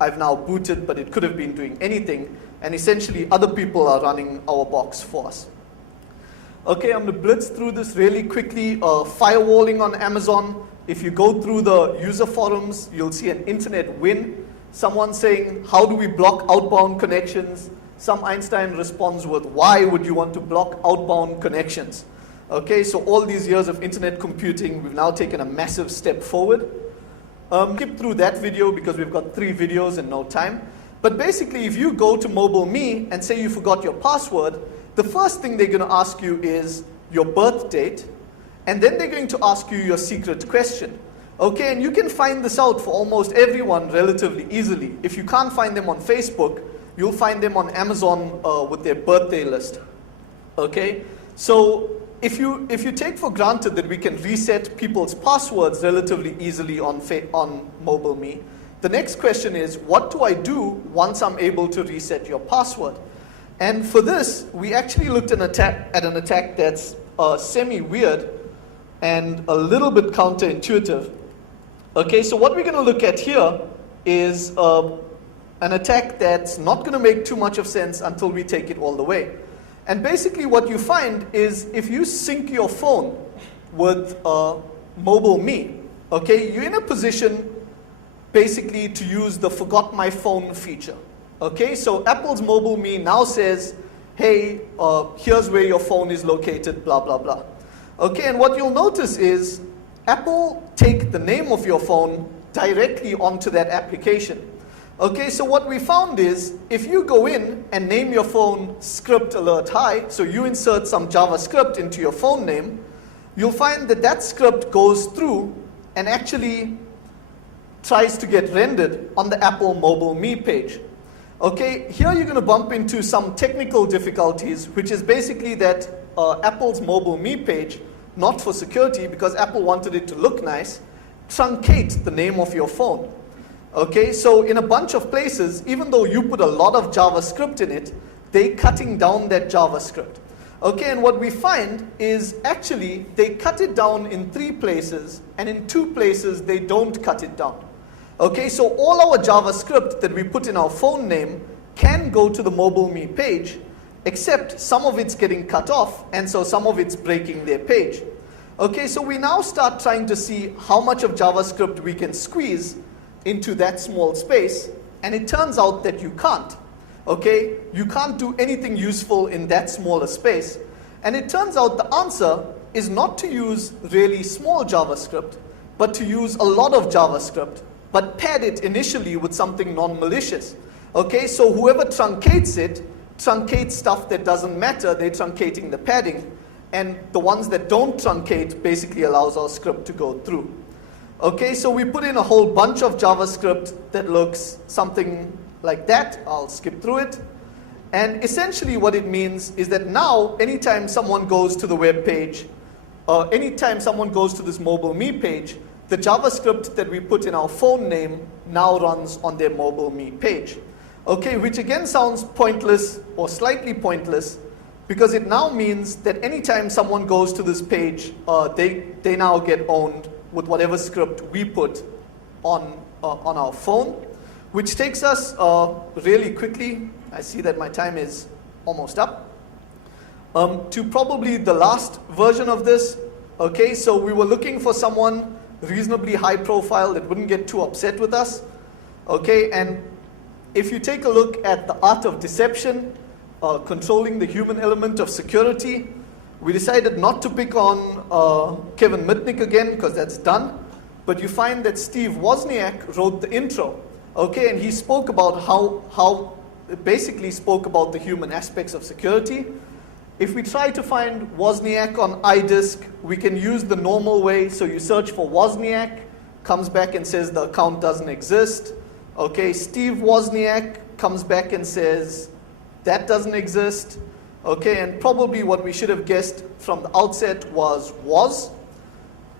I've now booted, but it could have been doing anything. And essentially, other people are running our box for us. Okay, I'm going to blitz through this really quickly. Firewalling on Amazon. If you go through the user forums, you'll see an internet win. Someone saying, how do we block outbound connections? Some Einstein responds with, why would you want to block outbound connections? Okay, so all these years of internet computing, we've now taken a massive step forward. Skip through that video because we've got 3 videos and no time. But basically, if you go to MobileMe and say you forgot your password, the first thing they're going to ask you is your birth date, and then they're going to ask you your secret question. Okay, and you can find this out for almost everyone relatively easily. If you can't find them on Facebook, you'll find them on Amazon with their birthday list. Okay, so if you take for granted that we can reset people's passwords relatively easily on MobileMe, the next question is, what do I do once I'm able to reset your password? And for this, we actually looked at an attack that's semi-weird and a little bit counterintuitive. Okay, so what we're going to look at here is an attack that's not going to make too much of sense until we take it all the way. And basically what you find is if you sync your phone with MobileMe, okay, you're in a position basically to use the forgot my phone feature. Okay, so Apple's MobileMe now says, hey, here's where your phone is located, blah, blah, blah. Okay, and what you'll notice is Apple take the name of your phone directly onto that application. Okay, so what we found is if you go in and name your phone script alert hi, so you insert some JavaScript into your phone name, you'll find that that script goes through and actually tries to get rendered on the Apple MobileMe page. Okay, here you're going to bump into some technical difficulties, which is basically that Apple's MobileMe page, not for security because Apple wanted it to look nice, truncate the name of your phone. Okay, so in a bunch of places, even though you put a lot of JavaScript in it, they're cutting down that JavaScript. Okay, and what we find is actually they cut it down in 3 places, and in 2 places they don't cut it down. Okay, so all our JavaScript that we put in our phone name can go to the MobileMe page, except some of it's getting cut off, and so some of it's breaking their page. Okay, so we now start trying to see how much of JavaScript we can squeeze into that small space, and it turns out that you can't. Okay, you can't do anything useful in that smaller space. And it turns out the answer is not to use really small JavaScript, but to use a lot of JavaScript, but pad it initially with something non-malicious. Okay, so whoever truncates it, truncates stuff that doesn't matter, they're truncating the padding, and the ones that don't truncate basically allows our script to go through. Okay, so we put in a whole bunch of JavaScript that looks something like that. I'll skip through it. And essentially what it means is that now, anytime someone goes to the web page, anytime someone goes to this MobileMe page, the JavaScript that we put in our phone name now runs on their MobileMe page. Okay, which again sounds pointless or slightly pointless because it now means that anytime someone goes to this page, they now get owned with whatever script we put on our phone, which takes us really quickly, I see that my time is almost up, to probably the last version of this. Okay, so we were looking for someone reasonably high profile that wouldn't get too upset with us. Okay, and if you take a look at the art of deception, controlling the human element of security, we decided not to pick on Kevin Mitnick again because that's done, but you find that Steve Wozniak wrote the intro. Okay, and he spoke about how basically spoke about the human aspects of security. If we try to find Wozniak on iDisk, we can use the normal way. So you search for Wozniak, comes back and says the account doesn't exist. Okay, Steve Wozniak comes back and says that doesn't exist. Okay, and probably what we should have guessed from the outset was Woz.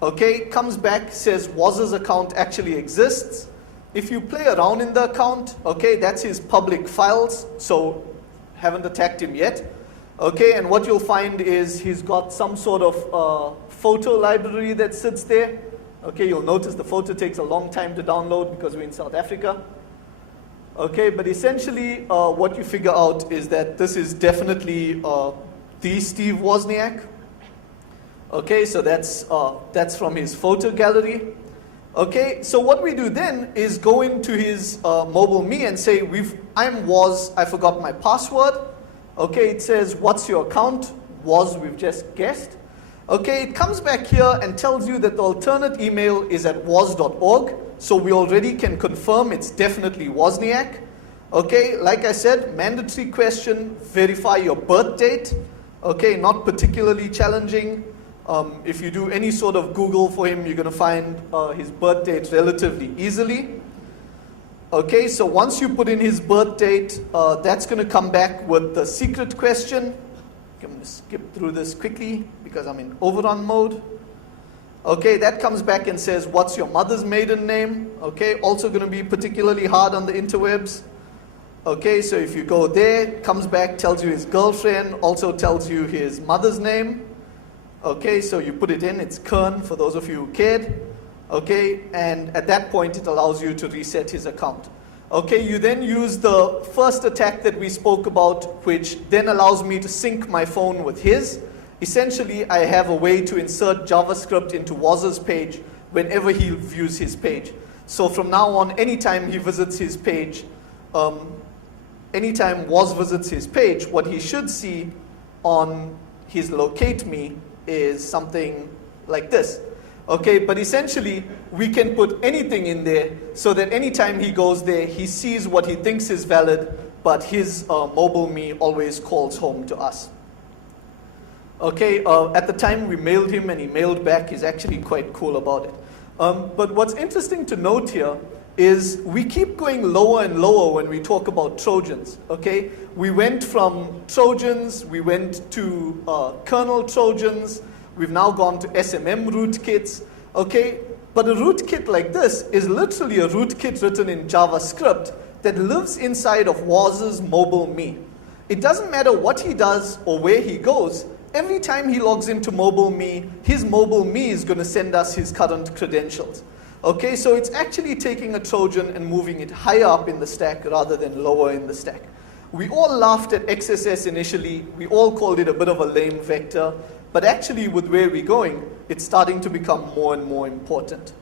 Okay, comes back, says Woz's account actually exists. If you play around in the account, okay, that's his public files, so haven't attacked him yet. Okay, and what you'll find is he's got some sort of photo library that sits there. Okay, you'll notice the photo takes a long time to download because we're in South Africa. Okay, but essentially what you figure out is that this is definitely the Steve Wozniak. Okay, so that's from his photo gallery. Okay, so what we do then is go into his mobile me and say, I'm Woz, I forgot my password. Okay, it says, what's your account? Woz, we've just guessed. Okay, it comes back here and tells you that the alternate email is at woz.org. So we already can confirm it's definitely Wozniak. Okay, like I said, mandatory question, verify your birth date. Okay, not particularly challenging. If you do any sort of Google for him, you're going to find his birth date relatively easily. Okay, so once you put in his birth date, that's going to come back with the secret question. I'm going to skip through this quickly because I'm in overrun mode. Okay, that comes back and says, what's your mother's maiden name? Okay, also going to be particularly hard on the interwebs. Okay, so if you go there, comes back, tells you his girlfriend, also tells you his mother's name. Okay, so you put it in, it's Kern, for those of you who cared. Okay, and at that point it allows you to reset his account. Okay, you then use the first attack that we spoke about, which then allows me to sync my phone with his. Essentially, I have a way to insert JavaScript into Woz's page whenever he views his page. So from now on, anytime he visits his page, anytime Woz visits his page, what he should see on his locate me is something like this. Okay, but essentially, we can put anything in there so that anytime he goes there, he sees what he thinks is valid, but his mobile me always calls home to us. Okay, at the time we mailed him and he mailed back. He's actually quite cool about it. But what's interesting to note here is we keep going lower and lower when we talk about Trojans. Okay, we went from Trojans, we went to kernel Trojans, we've now gone to SMM rootkits. Okay, but a rootkit like this is literally a rootkit written in JavaScript that lives inside of Woz's mobile me. It doesn't matter what he does or where he goes. Every time he logs into mobile me, his mobile me is going to send us his current credentials. Okay, so it's actually taking a Trojan and moving it higher up in the stack rather than lower in the stack. We all laughed at XSS initially. We all called it a bit of a lame vector. But actually, with where we're going, it's starting to become more and more important.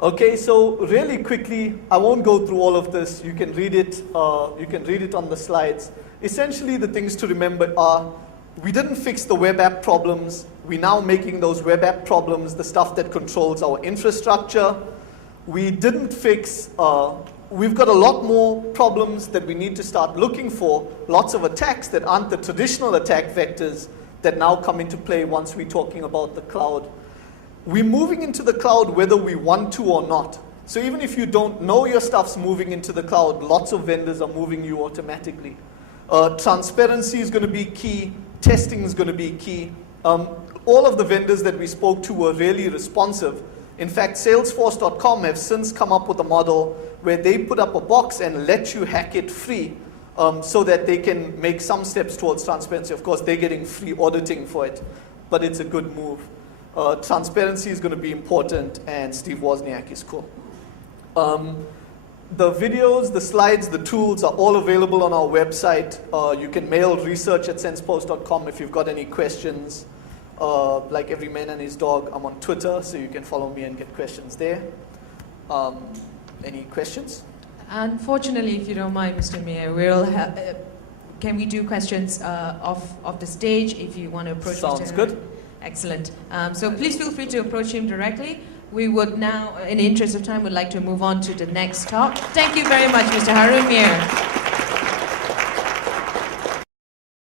Okay, so really quickly, I won't go through all of this. You can read it. You can read it on the slides. Essentially, the things to remember are, we didn't fix the web app problems. We're now making those web app problems the stuff that controls our infrastructure. We didn't fix, we've got a lot more problems that we need to start looking for, lots of attacks that aren't the traditional attack vectors that now come into play once we're talking about the cloud. We're moving into the cloud whether we want to or not. So even if you don't know your stuff's moving into the cloud, lots of vendors are moving you automatically. Transparency is going to be key. Testing is going to be key. All of the vendors that we spoke to were really responsive. In fact, Salesforce.com have since come up with a model where they put up a box and let you hack it free so that they can make some steps towards transparency. Of course, they're getting free auditing for it, but it's a good move. Transparency is going to be important, and Steve Wozniak is cool. The videos, the slides, the tools are all available on our website. You can mail research@sensepost.com if you've got any questions. Like every man and his dog, I'm on Twitter, so you can follow me and get questions there. Any questions? Unfortunately, if you don't mind, Mr. Meer, can we do questions off the stage if you want to approach Mr. Sounds good. Excellent. So please feel free to approach him directly. We would now, in the interest of time, would like to move on to the next talk. Thank you very much, Mr. Harron Meer.